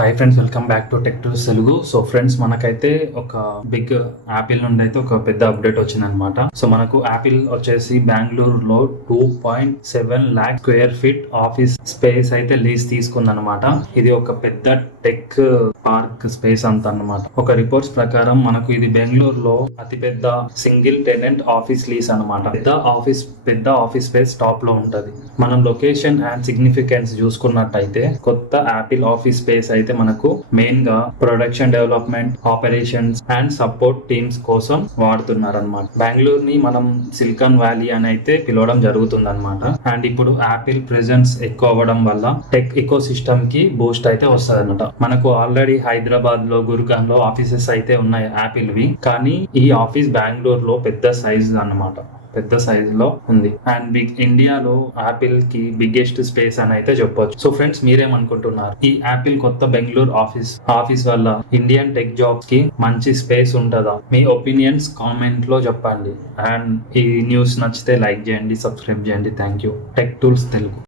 Hi friends, welcome back to tech tools Telugu. So friends, మనకైతే ఒక big Apple నుండి అయితే ఒక పెద్ద అప్డేట్ వచ్చింది అనమాట. సో మనకు యాపిల్ వచ్చేసి బెంగళూరులో 2.7 lakh square feet office space అయితే లీజ్ తీసుకుందనమాట. ఇది ఒక పెద్ద టెక్ పార్క్ స్పేస్ అంత అన్నమాట. ఒక రిపోర్ట్స్ ప్రకారం మనకు ఇది బెంగళూరులో అతిపెద్ద సింగిల్ టెనెంట్ ఆఫీస్ లీజ్ అనమాట. పెద్ద ఆఫీస్ స్పేస్ టాప్ లో ఉంటది. మనం లొకేషన్ అండ్ సిగ్నిఫికెన్స్ చూసుకున్నట్టయితే కొత్త యాపిల్ ఆఫీస్ స్పేస్ అయితే మనకు మెయిన్ గా production development, operations and support teams కోసం వాడుతున్నారన్నమాట. బెంగళూరుని మనం సిలికాన్ వ్యాలీ అని అయితే పిలవడం జరుగుతుంది అనమాట. అండ్ ఇప్పుడు యాపిల్ ప్రెజెన్స్ ఎక్కువ అవ్వడం వల్ల టెక్ ఇకో సిస్టమ్ కి బూస్ట్ అయితే వస్తుంది అనమాట. మనకు ఆల్రెడీ హైదరాబాద్ లో, గురుగాన్ లో ఆఫీసెస్ అయితే ఉన్నాయి యాపిల్ వి. కానీ ఈ ఆఫీస్ బెంగళూరు లో పెద్ద సైజ్ అన్నమాట, పెద్ద సైజ్ లో ఉంది. అండ్ ఇండియాలో యాపిల్ కి బిగ్గెస్ట్ స్పేస్ అని అయితే చెప్పొచ్చు. సో ఫ్రెండ్స్, మీరేమనుకుంటున్నారు? ఈ యాపిల్ కొత్త బెంగళూరు ఆఫీస్ వల్ల ఇండియన్ టెక్ జాబ్స్ కి మంచి స్పేస్ ఉంటుందా? మీ ఒపీనియన్స్ కామెంట్ లో చెప్పండి. అండ్ ఈ న్యూస్ నచ్చితే లైక్ చేయండి, సబ్స్క్రైబ్ చేయండి. Thank you. Tech tools Telugu.